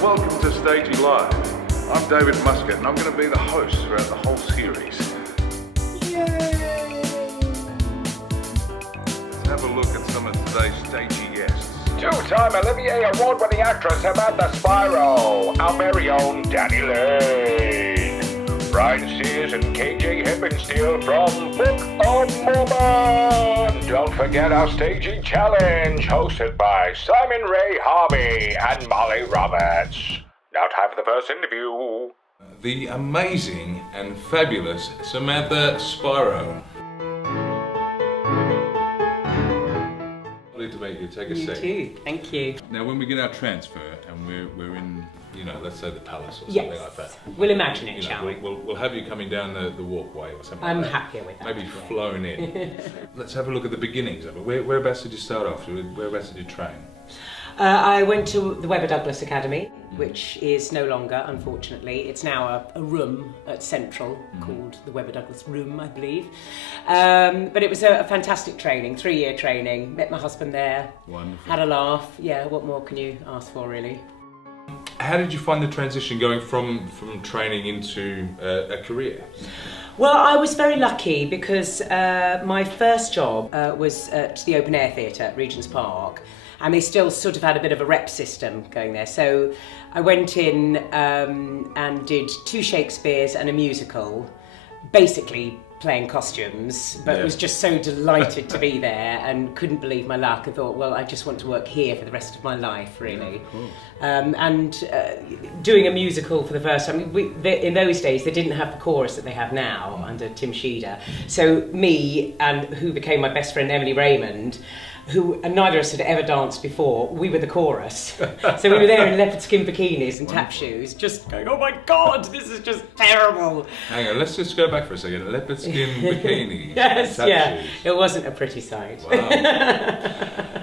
welcome to Stagey Live. I'm David Muscat and I'm going to be the host throughout the whole series. Yay! Let's have a look at some of today's stagey guests. Two-time Olivier award-winning actress Samantha Spiro, our very own Danny Lane, Brian Sears and KJ Hippensteel from Book of Mormon. Don't forget our Stagey Challenge, hosted by Simon Ray Harvey and Molly Roberts. Now time for the first interview. The amazing and fabulous Samantha Spiro. Lovely to meet you. Take a seat. You too. Thank you. Now, when we get our transfer and we're in, let's say the palace or something like that. We'll imagine it, shall we? We'll have you coming down the walkway or something. I'm like that. happier with that. Maybe flown in. Let's have a look at the beginnings of it. Whereabouts did you start off? Whereabouts did you train? I went to the Webber Douglas Academy, which is no longer, unfortunately. It's now a room at Central called the Webber Douglas Room, I believe. But it was a fantastic training, 3-year training. Met my husband there. Wonderful. Had a laugh. Yeah, what more can you ask for, really? How did you find the transition going from training into a career? Well, I was very lucky because my first job was at the Open Air Theatre at Regent's Park. And they still sort of had a bit of a rep system going there. So I went in and did 2 Shakespeares and a musical, basically playing costumes, but was just so delighted to be there and couldn't believe my luck. I thought, well, I just want to work here for the rest of my life, really. Doing a musical for the first time, in those days, they didn't have the chorus that they have now under Tim Sheeder. So me and who became my best friend, Emily Raymond, and neither of us had ever danced before, we were the chorus. So we were there in leopard skin bikinis and tap shoes, just going, oh my God, this is just terrible. Hang on, let's just go back for a second. Leopard skin bikinis. Yes, tap yeah. shoes. It wasn't a pretty sight. Wow.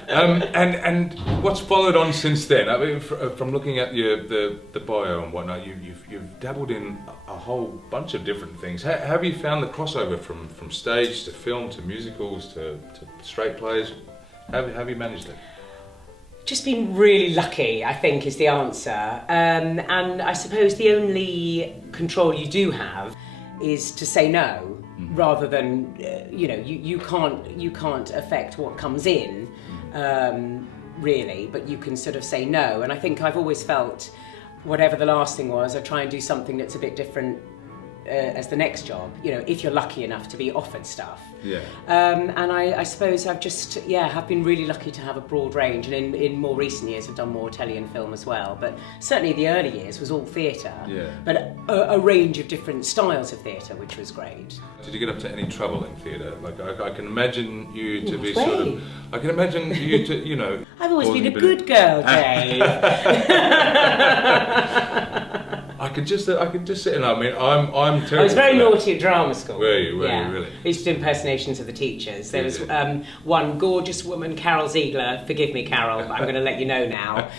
And what's followed on since then? I mean, from looking at the bio and whatnot, you've dabbled in a whole bunch of different things. How have you found the crossover from stage to film to musicals to straight plays? How have you managed it? Just been really lucky, I think, is the answer. And I suppose the only control you do have is to say no, rather than you can't affect what comes in, really, but you can sort of say no. And I think I've always felt, whatever the last thing was, I try and do something that's a bit different as the next job, if you're lucky enough to be offered stuff. Yeah. And I suppose I've just, have been really lucky to have a broad range, and in more recent years I've done more telly and film as well, but certainly the early years was all theatre, but a range of different styles of theatre, which was great. Did you get up to any trouble in theatre? Like I can imagine you to be way? sort of, I can imagine you to, I've always been a good girl, Dave. I could just sit in. I mean, I'm terrible. I was very naughty at drama school. Were you really? I used to do impersonations of the teachers. There was one gorgeous woman, Carol Ziegler. Forgive me, Carol, but I'm going to let you know now.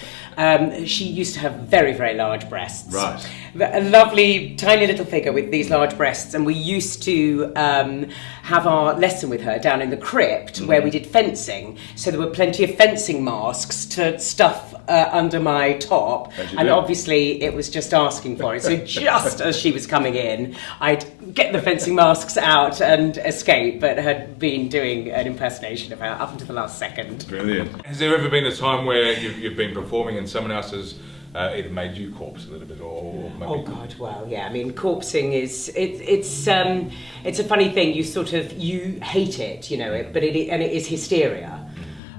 She used to have very, very large breasts. Right. A lovely, tiny little figure with these large breasts, and we used to have our lesson with her down in the crypt where we did fencing. So there were plenty of fencing masks to stuff under my top, and obviously it was just asking for it. So just as she was coming in, I'd get the fencing masks out and escape, but had been doing an impersonation of her up until the last second. Brilliant. Has there ever been a time where you've been performing and someone else has either made you corpse a little bit, or maybe... Oh God, well, yeah. I mean, corpsing is it's a funny thing. You hate it, but it is hysteria.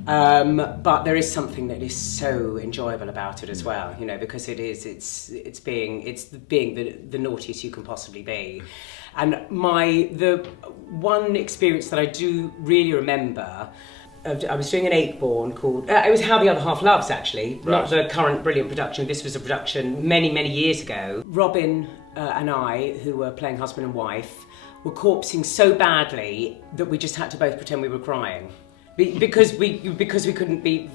But there is something that is so enjoyable about it as well, because it's being the naughtiest you can possibly be. And the one experience that I do really remember, I was doing an Acheborn called, it was How the Other Half Loves, actually, not the current brilliant production. This was a production many, many years ago. Robin and I, who were playing husband and wife, were corpsing so badly that we just had to both pretend we were crying. Because we couldn't be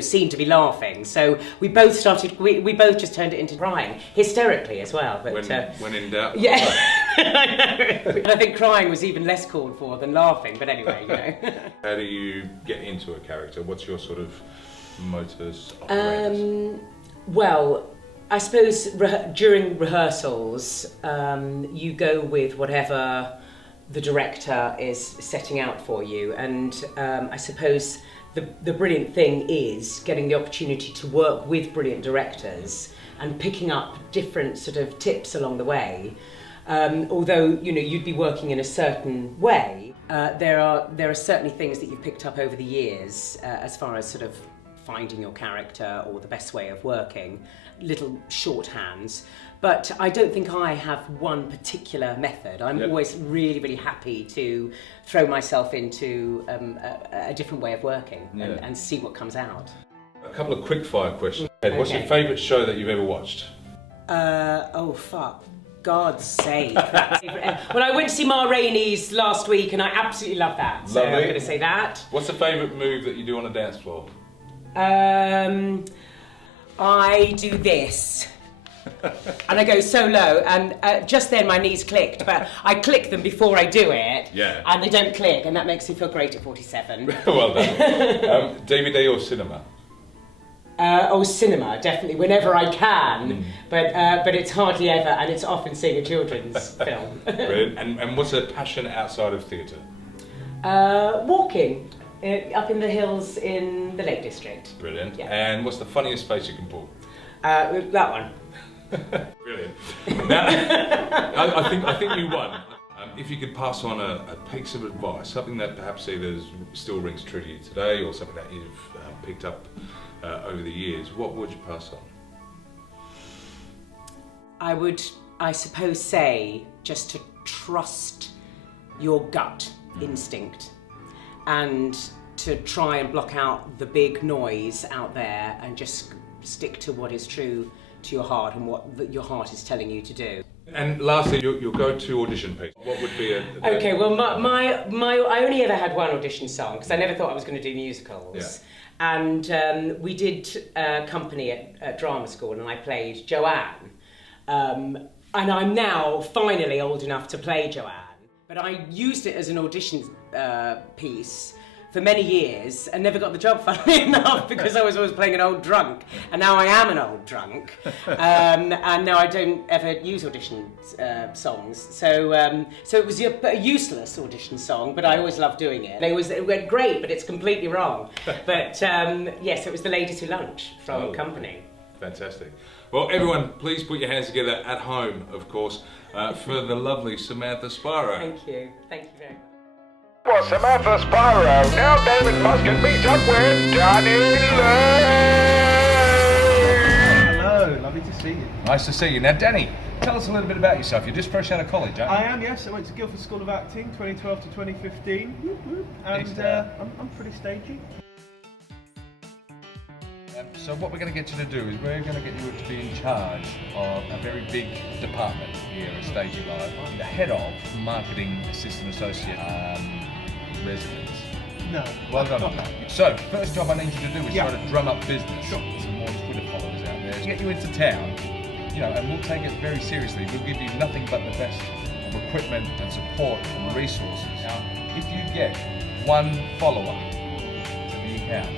seen to be laughing, so we both just turned it into crying hysterically as well. But when in doubt, yeah, and I think crying was even less called for than laughing. But anyway, How do you get into a character? What's your sort of modus operandi? Well, I suppose during rehearsals, you go with whatever the director is setting out for you, and I suppose the brilliant thing is getting the opportunity to work with brilliant directors and picking up different sort of tips along the way. Although you'd be working in a certain way, there are certainly things that you've picked up over the years as far as sort of finding your character or the best way of working, little shorthands. But I don't think I have one particular method. I'm always really, really happy to throw myself into a different way of working and see what comes out. A couple of quick fire questions. What's your favourite show that you've ever watched? Oh fuck. God's sake. Well, I went to see Ma Rainey's last week and I absolutely love that. So I'm going to say that. What's the favourite move that you do on a dance floor? I do this. And I go so low, and just then my knees clicked, but I click them before I do it, and they don't click, and that makes me feel great at 47. Well done. DVD or cinema? Cinema, definitely, whenever I can, but it's hardly ever, and it's often seeing a children's film. Brilliant. And what's a passion outside of theatre? Walking. Up in the hills in the Lake District. Brilliant. Yeah. And what's the funniest face you can pull? That one. Brilliant. Now, I think you won. If you could pass on a piece of advice, something that perhaps either still rings true to you today or something that you've picked up over the years, what would you pass on? I would, I suppose, say just to trust your gut instinct and to try and block out the big noise out there and just stick to what is true to your heart and what your heart is telling you to do. And lastly, your go-to audition piece. What would be Okay, well, my I only ever had one audition song because I never thought I was going to do musicals. Yeah. And we did company at drama school and I played Joanne. And I'm now finally old enough to play Joanne. But I used it as an audition piece for many years and never got the job, funnily enough, because I was always playing an old drunk. And now I am an old drunk. And now I don't ever use audition songs. So it was a useless audition song, but I always loved doing it. It went great, but it's completely wrong. But yes, it was The Ladies Who Lunch from Company. Fantastic. Well, everyone, please put your hands together at home, of course, for the lovely Samantha Spiro. Thank you. Thank you very much. Well, Samantha Spiro. Now David Muscat meets up with Danny Lane. Hello, lovely to see you. Nice to see you. Now, Danny, tell us a little bit about yourself. You're just fresh out of college, aren't you? I am, yes. I went to Guildford School of Acting, 2012 to 2015. And I'm pretty stagey. So what we're going to get you to do is we're going to get you to be in charge of a very big department here at Stagey Live. The head of marketing assistant associate residence. No. Well done. So first job I need you to do is try to drum up business. Some more Twitter followers out there. Get you into town, and we'll take it very seriously. We'll give you nothing but the best of equipment and support and resources. Now, if you get one follower to the account,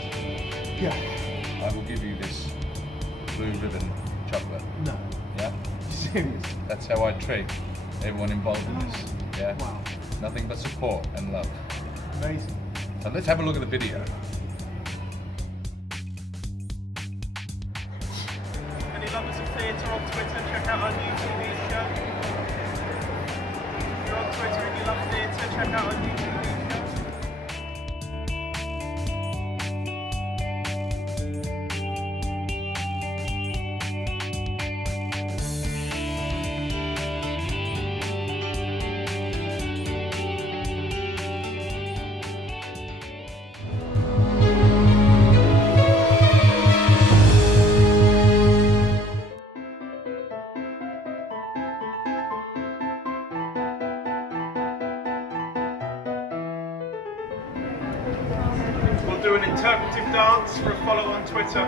I will give you this blue ribbon chocolate. No. Yeah? Serious? That's how I treat everyone involved in this. Yeah? Wow. Nothing but support and love. Amazing. So let's have a look at the video. Any lovers of theatre on Twitter, check out our new TV show. If you're on Twitter and you love theatre, check out our new TV show. We'll do an interpretive dance for a follow on Twitter.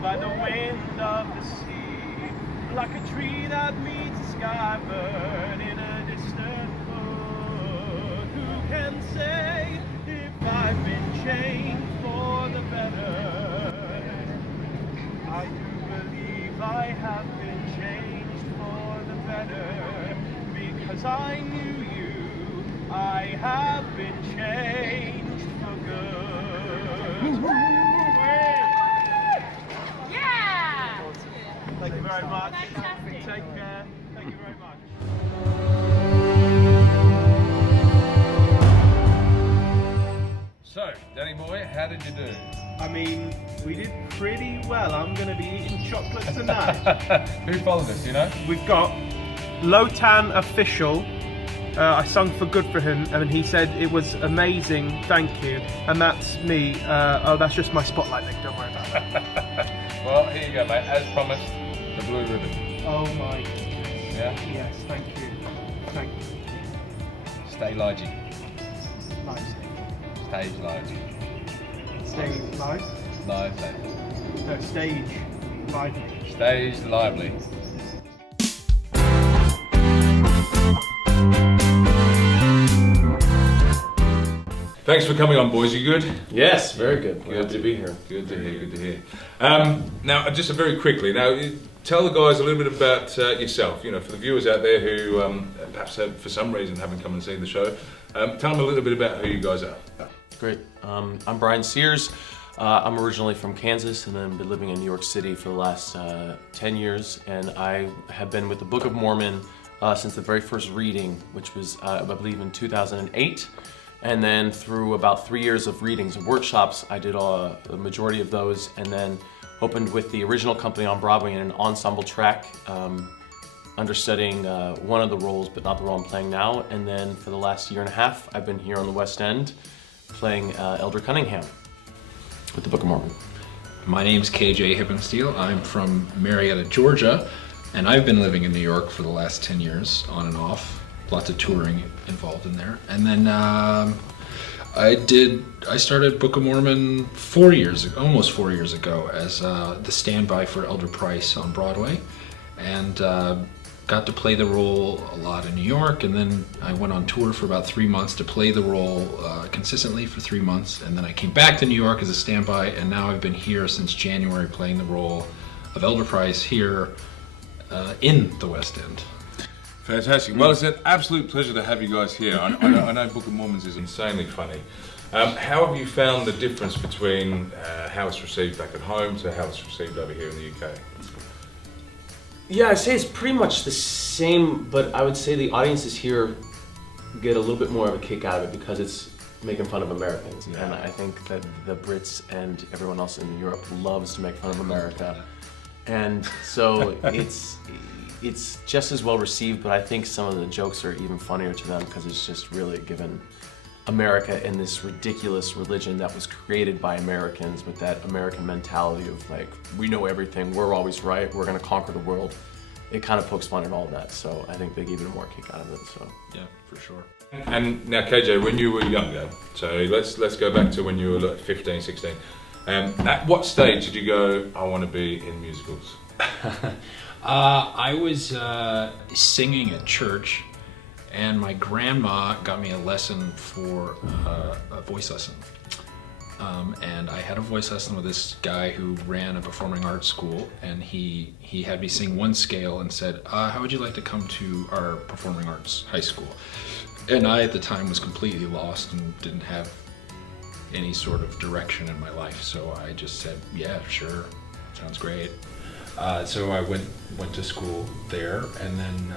by the wind of the sea, like a tree that meets a skybird in a distant wood. Who can say if I've been changed for the better? I do believe I have been changed for the better, because I knew you. I have been changed for good. Yeah! Thank you very much. Fantastic. Take care. Thank you very much. So, Danny boy, how did you do? I mean, we did pretty well. I'm going to be eating chocolate tonight. Who followed us, you know? We've got Lotan Official. I sung for good for him, and he said it was amazing, thank you. And that's me. Oh, that's just my spotlight link, don't worry about that. Well, here you go, mate. As promised, the blue ribbon. Oh my goodness. Yeah? Yes, thank you. Thank you. Stay lively. Live Stage lively. stage. Live? Lively. No, stage. Live. Stage lively. Thanks for coming on, boys. You good? Yes, very good. Good Glad to be here. Good to hear. Good to hear. Now, just very quickly. Now, tell the guys a little bit about yourself. You know, for the viewers out there who perhaps for some reason haven't come and seen the show. Tell them a little bit about who you guys are. Great. I'm Brian Sears. I'm originally from Kansas and then been living in New York City for the last 10 years. And I have been with the Book of Mormon since the very first reading, which was, I believe, in 2008. And then through about 3 years of readings and workshops, I did the majority of those, and then opened with the original company on Broadway in an ensemble track, understudying one of the roles, but not the role I'm playing now. And then for the last year and a half, I've been here on the West End, playing Elder Cunningham with the Book of Mormon. My name's KJ Hippensteel. I'm from Marietta, Georgia, and I've been living in New York for the last 10 years, on and off. Lots of touring involved in there. And then I started Book of Mormon almost 4 years ago as the standby for Elder Price on Broadway, and got to play the role a lot in New York. And then I went on tour for about 3 months to play the role consistently for 3 months. And then I came back to New York as a standby, and now I've been here since January playing the role of Elder Price here in the West End. Fantastic. Well, it's an absolute pleasure to have you guys here. I know Book of Mormons is insanely funny. How have you found the difference between how it's received back at home to how it's received over here in the UK? Yeah, I'd say it's pretty much the same, but I would say the audiences here get a little bit more of a kick out of it because it's making fun of Americans. Yeah. And I think that the Brits and everyone else in Europe loves to make fun of America. And so it's just as well received, but I think some of the jokes are even funnier to them because it's just really given America in this ridiculous religion that was created by Americans with that American mentality of like, we know everything, we're always right, we're gonna conquer the world. It kind of pokes fun at all of that, so I think they give even more kick out of it. So Yeah, for sure. And now, KJ, when you were younger, so let's go back to when you were like 15, 16. At what stage did you go, I want to be in musicals? I was singing at church, and my grandma got me a lesson for a voice lesson. And I had a voice lesson with this guy who ran a performing arts school, and he had me sing one scale and said, how would you like to come to our performing arts high school? And I, at the time, was completely lost and didn't have any sort of direction in my life. So I just said, yeah, sure, sounds great. So I went to school there, and then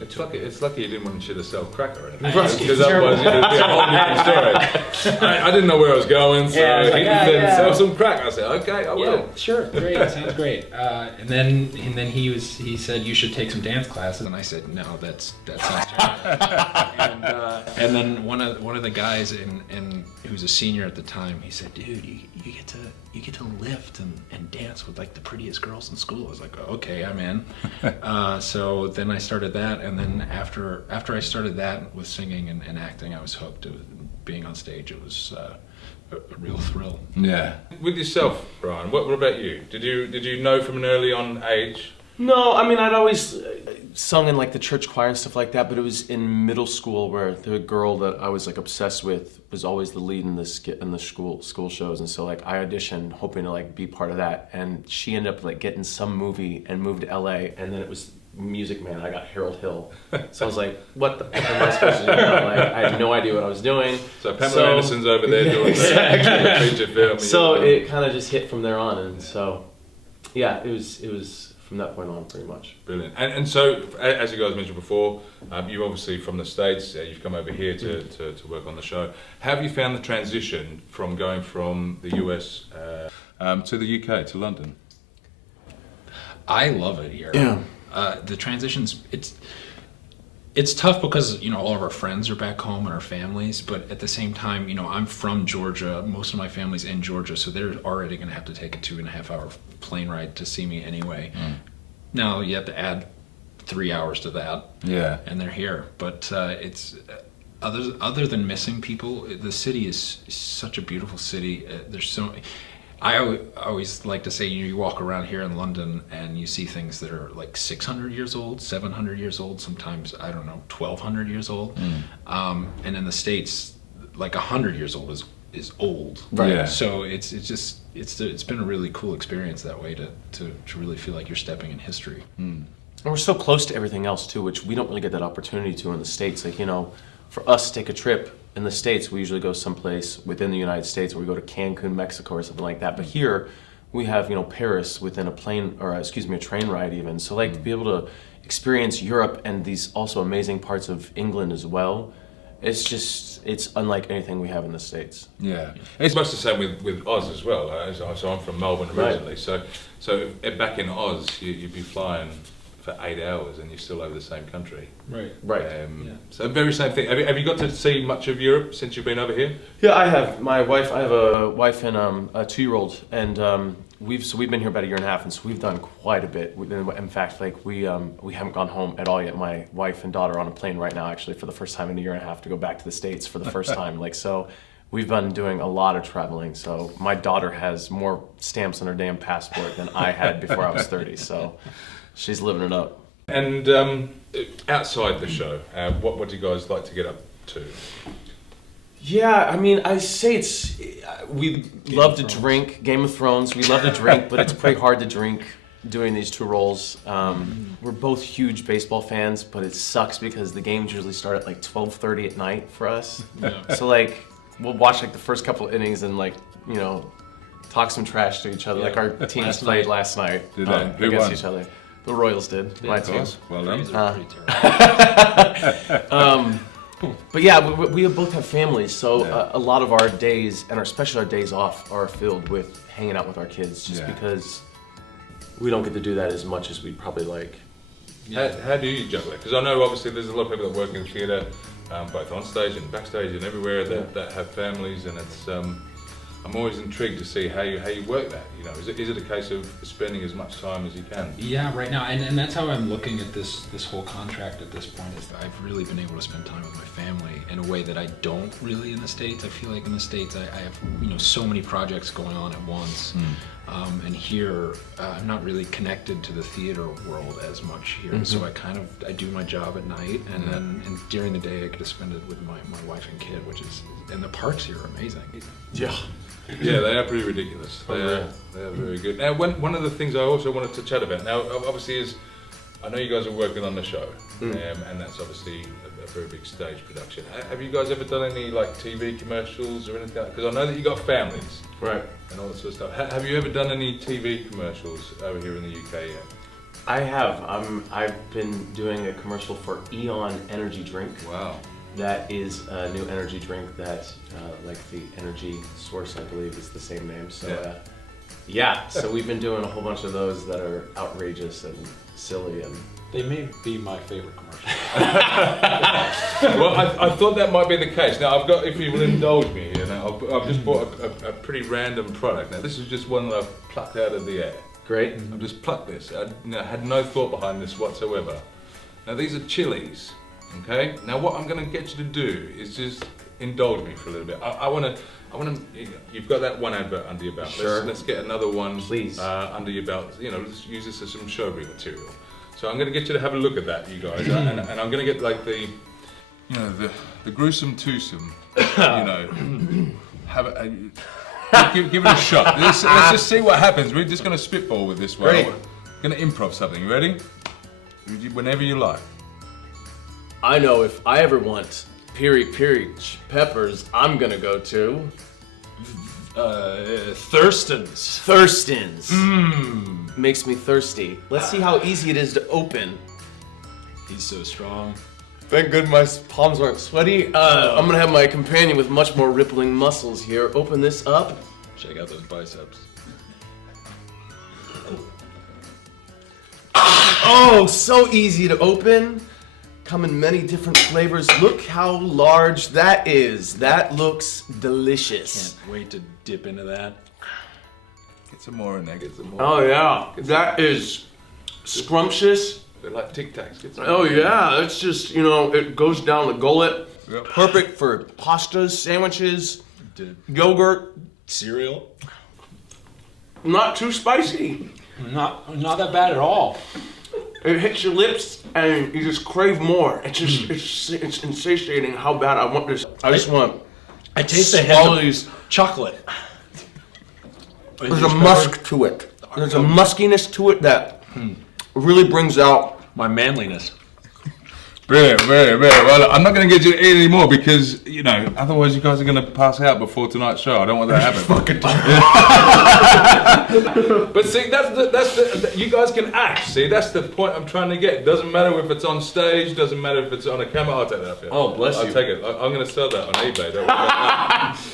It's lucky you didn't want you to sell crack or anything, because otherwise it'd be a whole different story. I didn't know where I was going, so he said, sell some crack. I said, okay, I will. Yeah, sure, great, sounds great. And then he said you should take some dance classes, and I said no, that sounds terrible. And then one of the guys who's a senior at the time, he said, dude, you get to lift and dance with like the prettiest girls in school. I was like, okay, I'm in. So then I started that, and then after I started that with singing and acting, I was hooked. Being on stage, it was a real thrill. Yeah. With yourself, Brian, what about you? Did you know from an early on age? No, I mean, I'd always sung in like the church choir and stuff like that, but it was in middle school where the girl that I was like obsessed with was always the lead in the school shows, and so like I auditioned hoping to like be part of that, and she ended up like getting some movie and moved to LA, and then it was Music Man. I got Harold Hill, so I was like, what the fuck am I supposed to do? Like, I had no idea what I was doing. So Pamela Anderson's over there doing the feature film. So it kind of just hit from there on, and so yeah, it was from that point on, pretty much. Brilliant. And so, as you guys mentioned before, you're obviously from the States, you've come over here to work on the show. How have you found the transition from going from the US to the UK, to London? I love it here. Yeah. The transitions, it's tough because, you know, all of our friends are back home and our families, but at the same time, you know, I'm from Georgia. Most of my family's in Georgia, so they're already going to have to take a 2.5-hour plane ride to see me anyway. Now you have to add 3 hours to that. Yeah. And they're here. But it's other than missing people, the city is such a beautiful city. There's so I always like to say, you know, you walk around here in London and you see things that are like 600 years old, 700 years old, sometimes, I don't know, 1,200 years old. And in the States, like 100 years old is old. Right. Yeah. So it's been a really cool experience that way to really feel like you're stepping in history. And we're so close to everything else too, which we don't really get that opportunity to in the States. Like, you know, for us to take a trip in the States, we usually go someplace within the United States, or we go to Cancun, Mexico, or something like that. But here, we have, you know, Paris within a plane, or a train ride even. So like to be able to experience Europe and these also amazing parts of England as well, it's unlike anything we have in the States. Yeah, it's much the same with Oz as well. So I'm from Melbourne originally. Right. So back in Oz, you'd be flying for 8 hours and you're still over the same country. Right. So very same thing. Have you got to see much of Europe since you've been over here? Yeah, I have. I have a wife and a 2-year-old, and we've been here about 1.5 years, and so we've done quite a bit. In fact, like we haven't gone home at all yet. My wife and daughter are on a plane right now, actually, for the first time in 1.5 years to go back to the States for the first time. Like, so we've been doing a lot of traveling. So my daughter has more stamps on her damn passport than I had before I was 30. So she's living it up. And outside the show, what do you guys like to get up to? Yeah, I mean, I say we love to drink. Game of Thrones, we love to drink, but it's pretty hard to drink doing these 2 roles. We're both huge baseball fans, but it sucks because the games usually start at like 12:30 at night for us. Yeah. So like, we'll watch like the first couple innings and like, you know, talk some trash to each other. Yeah. Like our teams played last night against each other. The Royals did. My team. Well done. But yeah, we both have families, so a lot of our days, and especially our days off, are filled with hanging out with our kids, just because we don't get to do that as much as we'd probably like. How do you juggle it? Because I know obviously there's a lot of people that work in theatre, both on stage and backstage and everywhere, that have families, and it's I'm always intrigued to see how you work that. You know, is it a case of spending as much time as you can? Yeah, right now, and that's how I'm looking at this whole contract at this point. Is that I've really been able to spend time with my family in a way that I don't really in the States. I feel like in the States I have, you know, so many projects going on at once, and here I'm not really connected to the theater world as much here. So I do my job at night, and then during the day I get to spend it with my wife and kid, and the parks here are amazing. Yeah, they are pretty ridiculous. They are very good. Now, one of the things I also wanted to chat about now, obviously, is I know you guys are working on the show, and that's obviously a very big stage production. Have you guys ever done any like TV commercials or anything like that? Because I know that you got families, right, and all that sort of stuff. Have you ever done any TV commercials over here in the UK yet? I have. I've been doing a commercial for Eon Energy Drink. Wow. That is a new energy drink that, like the energy source, I believe, is the same name. So, so we've been doing a whole bunch of those that are outrageous and silly, and they may be my favorite commercial. Well, I thought that might be the case. Now, if you will indulge me, you know, I've just bought a pretty random product. Now, this is just one that I've plucked out of the air. Great. I've just plucked this. I had no thought behind this whatsoever. Now, these are chilies. Okay, now what I'm going to get you to do is just indulge me for a little bit. I want to. You've got that one advert under your belt. Sure. Let's get another one, please, under your belt. Let's use this as some showreel material. So I'm going to get you to have a look at that, you guys, and I'm going to get like the gruesome twosome. Have a, give it a shot. Let's just see what happens. We're just going to spitball with this one. Great. We're going to improv something. You ready? Whenever you like. I know if I ever want peri peppers, I'm gonna go to Thurston's. Makes me thirsty. Let's see how easy it is to open. He's so strong. Thank goodness my palms aren't sweaty. I'm gonna have my companion with much more rippling muscles here. Open this up. Check out those biceps. Oh, so easy to open. Come in many different flavors. Look how large that is. That looks delicious. Can't wait to dip into that. Get some more in there. Get some more. Oh yeah, that is scrumptious. They're like Tic Tacs. Get some Oh yeah, it's just, it goes down the gullet. Yep. Perfect for pastas, sandwiches, yogurt. Cereal. Not too spicy. Not that bad at all. It hits your lips and you just crave more. It's just it's insatiating how bad I want this. I just want. I taste the swallow hint of these. chocolate. There's a musk to it. There's a muskiness to it that really brings out my manliness. Brilliant. Well, I'm not going to get you to eat anymore because, otherwise you guys are going to pass out before tonight's show. I don't want that to happen. But see, that's the you guys can act. See, that's the point I'm trying to get. Doesn't matter if it's on stage, doesn't matter if it's on a camera. I'll take that up here. Oh, bless you. I'll take it. I'm going to sell that on eBay.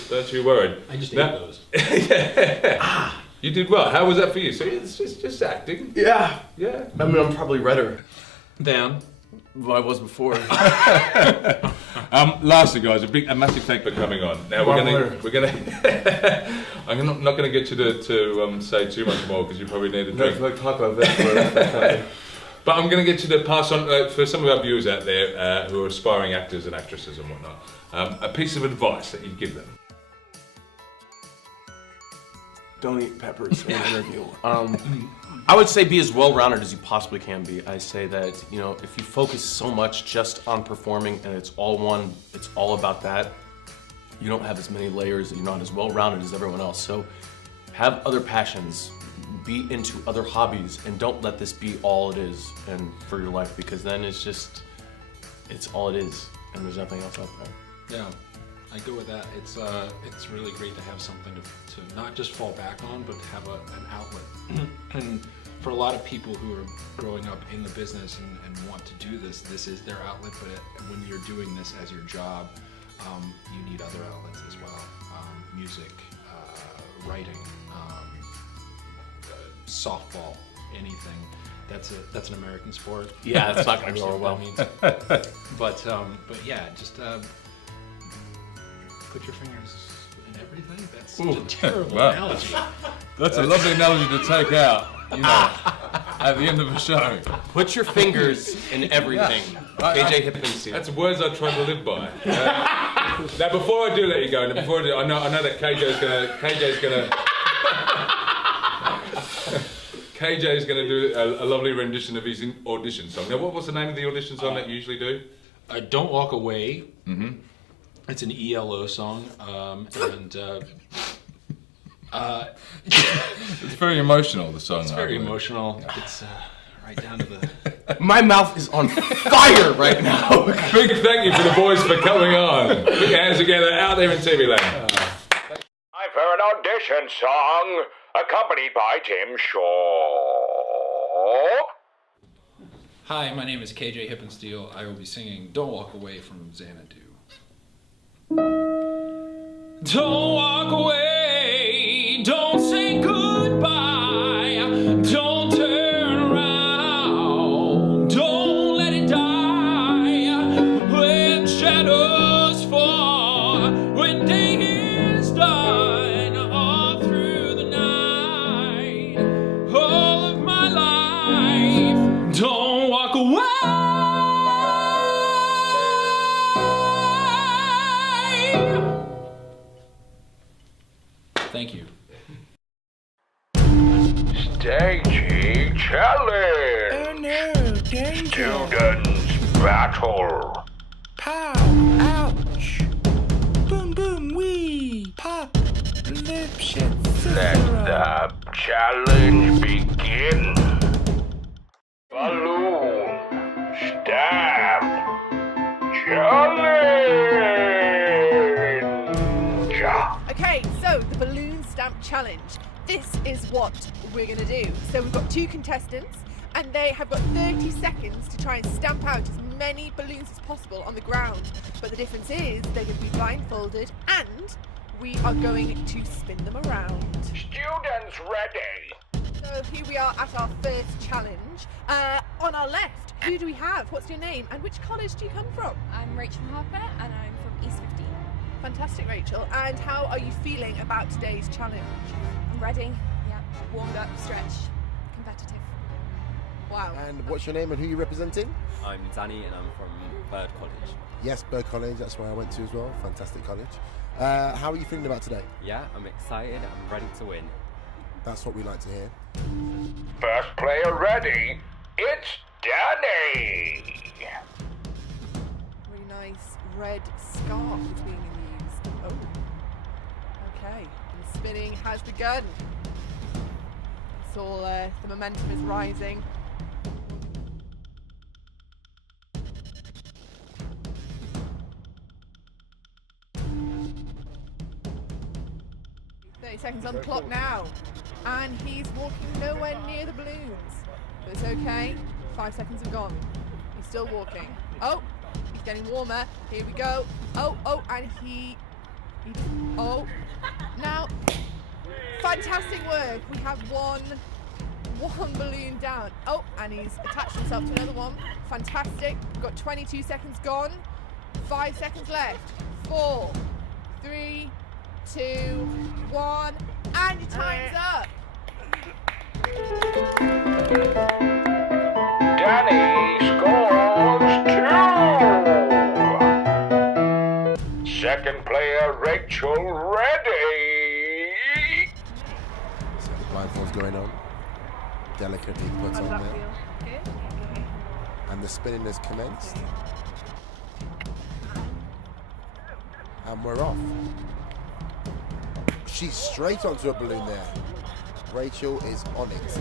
Don't you worry. I just ate Now- those. Yeah. You did well. How was that for you? So it's just acting. Yeah. Yeah. I mean, I'm probably redder Down. than I was before. Lastly, guys, a massive thank for coming on. Now we're gonna. I'm not gonna get you to say too much more because you probably need a drink. Talk about that. But I'm gonna get you to pass on for some of our viewers out there who are aspiring actors and actresses and whatnot, a piece of advice that you'd give them. Don't eat peppers in an interview. I would say be as well-rounded as you possibly can be. I say that, if you focus so much just on performing and it's all about that, you don't have as many layers and you're not as well-rounded as everyone else. So have other passions, be into other hobbies, and don't let this be all it is and for your life, because then it's all it is and there's nothing else out there. Yeah, I go with that. It's really great to have something to not just fall back on, but have an outlet. And for a lot of people who are growing up in the business and want to do this is their outlet. But when you're doing this as your job, you need other outlets as well. Music, writing, softball, anything. That's an American sport. Yeah, it's not going to go over well. But yeah, just put your fingers in everything. That's such a terrible analogy. That's a lovely analogy to take out, at the end of a show. Put your fingers in everything. KJ Hippensteel. That's words I try to live by. Now, before I do let you go, I know that KJ's gonna do a lovely rendition of his audition song. Now, what's the name of the audition song that you usually do? Don't Walk Away. Mm-hmm. It's an ELO song, It's very emotional, the song. It's very emotional. It's right down to the... My mouth is on fire right now. Big thank you for the boys for coming on. Put your hands together out there in TV land. Time for an audition song, accompanied by Tim Shaw. Hi, my name is KJ Hippensteel. I will be singing Don't Walk Away from Xanadu. Don't walk away, don't say goodbye, don't turn around, don't let it die. When shadows fall, when day is done, all through the night, all of my life, don't walk away. Thank you. Stagey challenge. Oh no, danger. Students battle. Pow, ouch. Boom, boom, wee. Pop, lip, shit, Let the challenge begin. Balloon stamp challenge. Okay, so the balloon stamp challenge. This is what we're going to do. So we've got 2 contestants and they have got 30 seconds to try and stamp out as many balloons as possible on the ground. But the difference is they're going to be blindfolded and we are going to spin them around. Students ready. So here we are at our first challenge. On our left, who do we have? What's your name and which college do you come from? I'm Rachel Harper and I'm from East 15. Fantastic, Rachel. And how are you feeling about today's challenge? I'm ready. Yeah. Warmed up, stretched, competitive. Wow. And what's your name and who are you representing? I'm Danny and I'm from Bird College. Yes, Bird College, that's where I went to as well. Fantastic college. How are you feeling about today? Yeah, I'm excited. I'm ready to win. That's what we like to hear. First player ready. It's Danny. Really nice red scarf is being used. Oh. Okay. And the spinning has begun. It's all, the momentum is rising. Seconds on the clock now, and he's walking nowhere near the balloons, but it's okay. 5 seconds have gone. He's still walking. Oh, he's getting warmer. Here we go. Oh, and oh, now, fantastic work. We have one balloon down. Oh, and he's attached himself to another one. Fantastic. We've got 22 seconds gone. 5 seconds left. 4, 3, 2, 1, and your time's up. Danny scores 2. Second player Rachel ready. So the blindfold's going on. Delicately put How does on that there. feel? Good? Okay. And the spinning has commenced. And we're off. She's straight onto a balloon there. Rachel is on it.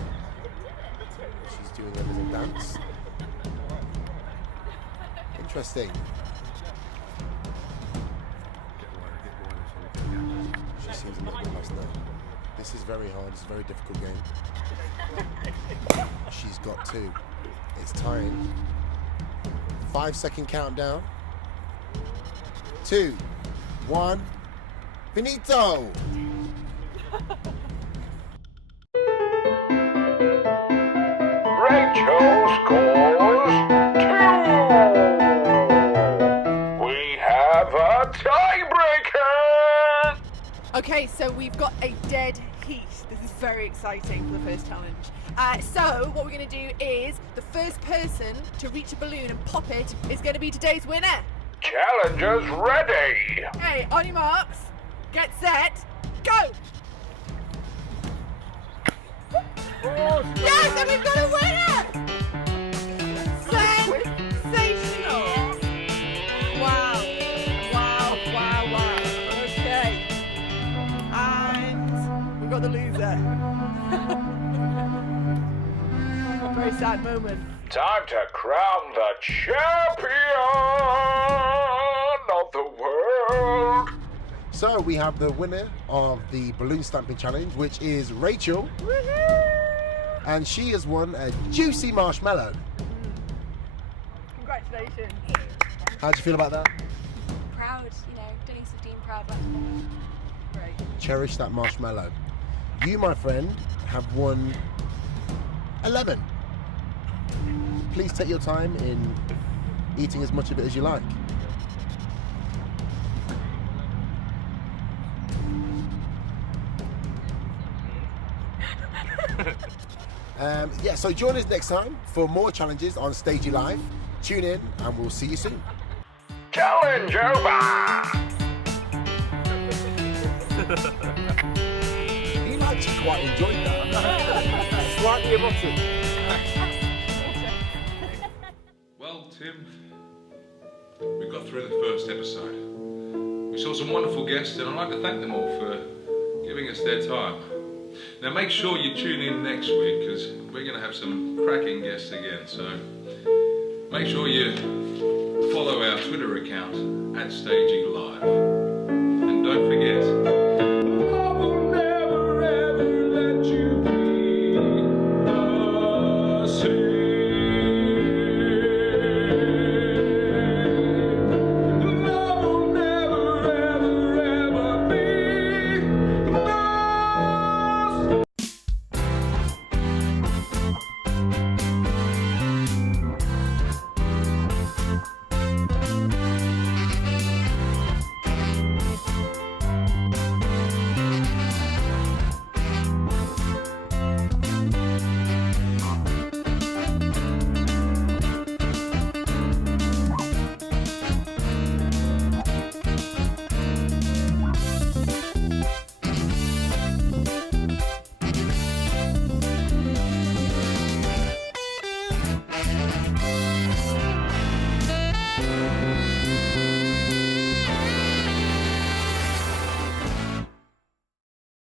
She's doing a little dance. Interesting. She seems a little bit lost now. This is very hard. It's a very difficult game. She's got 2. It's time. 5-second countdown. 2, 1. Finito! Rachel scores 2. We have a tiebreaker. Okay, so we've got a dead heat. This is very exciting for the first challenge. So what we're going to do is the first person to reach a balloon and pop it is going to be today's winner. Challengers ready. Okay, on your marks, get set, go! Yes, and we've got a winner! Sensational! Wow. Okay. And we've got the loser. Very sad moment. Time to crown the champion of the world. So we have the winner of the balloon stamping challenge, which is Rachel. And she has won a juicy marshmallow. Congratulations. How do you feel about that? Proud, Denise 15, proud. Great. Cherish that marshmallow. You, my friend, have won a lemon. Please take your time in eating as much of it as you like. So join us next time for more challenges on Stagey Live. Tune in and we'll see you soon. Challenge over. quite enjoyed that. Slightly erotic. Well, Tim, we got through the first episode. We saw some wonderful guests, and I'd like to thank them all for giving us their time. Now make sure you tune in next week, because we're going to have some cracking guests again, so make sure you follow our Twitter account @StageyLive. And don't forget,